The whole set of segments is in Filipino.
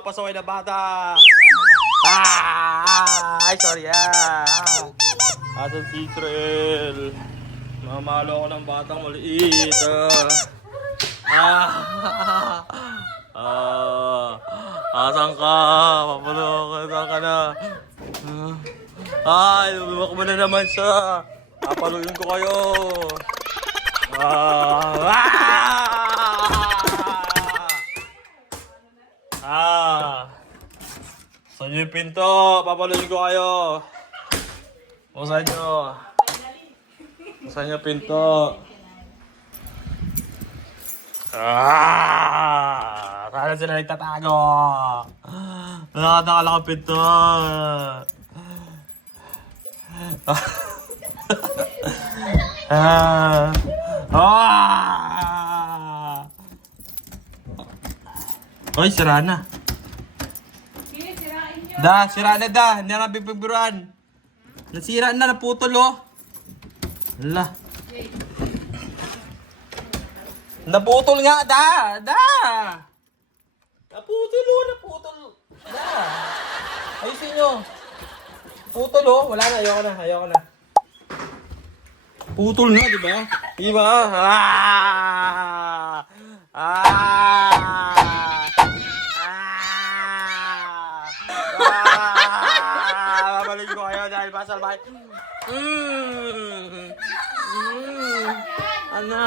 mga pasaway na bata. Ay, sorry. Asan si Israel? Mamalo ako ng batang maliit. Asan ka? Papalo ka, saan ka na? Ay, lumiwak mo na naman siya. Papaluin ko kayo. Saan yung pinto? Papaluin ko kayo. Saan nyo? Saan yung pinto? Saan sila nagtatago? Nakataka lang ang pinto. Oy, sira na. Sira na da. Hindi na bibiguran. Nasira na, naputol oh. Hala. Naputol nga da. Naputol oh, naputol. Da. Ayusin nyo. Putol oh. Wala na, ayoko na. Putol nga, di ba? Di ba? Babalik ko kayo dahil pasal bahay. Ano?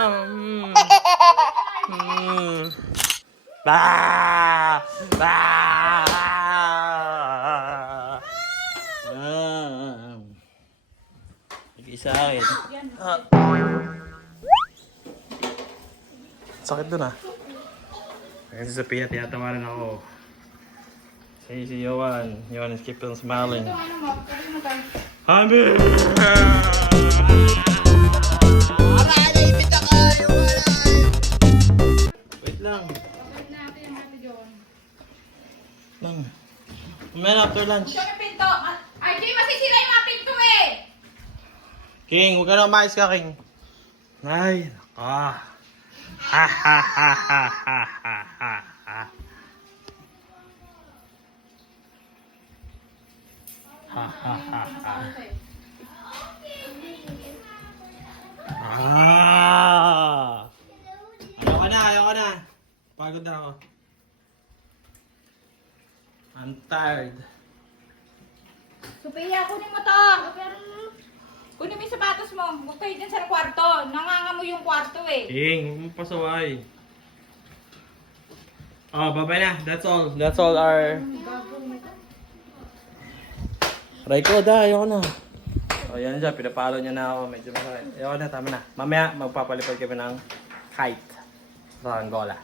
Isa akin. Sakit dun ah. Kasi sa Sophia, tiyatawanan ako. Si Yohan. Yohan is keep on smiling. Hami! Wait lang. Mamaya na after lunch. Saan yung pinto? RJ, masisira yung mga pinto eh! King, huwag ka na umayos ka, King. Ay, naka. Ha. Ayoko na. Pagod na ako. I'm tired. Sophia, kunin mo to! Kunin mo yung sapatos mo. Huwag kayo dyan sa kwarto. Nanganga mo yung kwarto eh. King, huwag mo pasaway. Oh, bye-bye na. That's all. That's all our... Aray ko, ayoko na. O, yan siya. Pinapalo niya na ako. Medyo masakit. Ayoko na, tama na. Mamaya, magpapalipad kami ng kite sa Angola.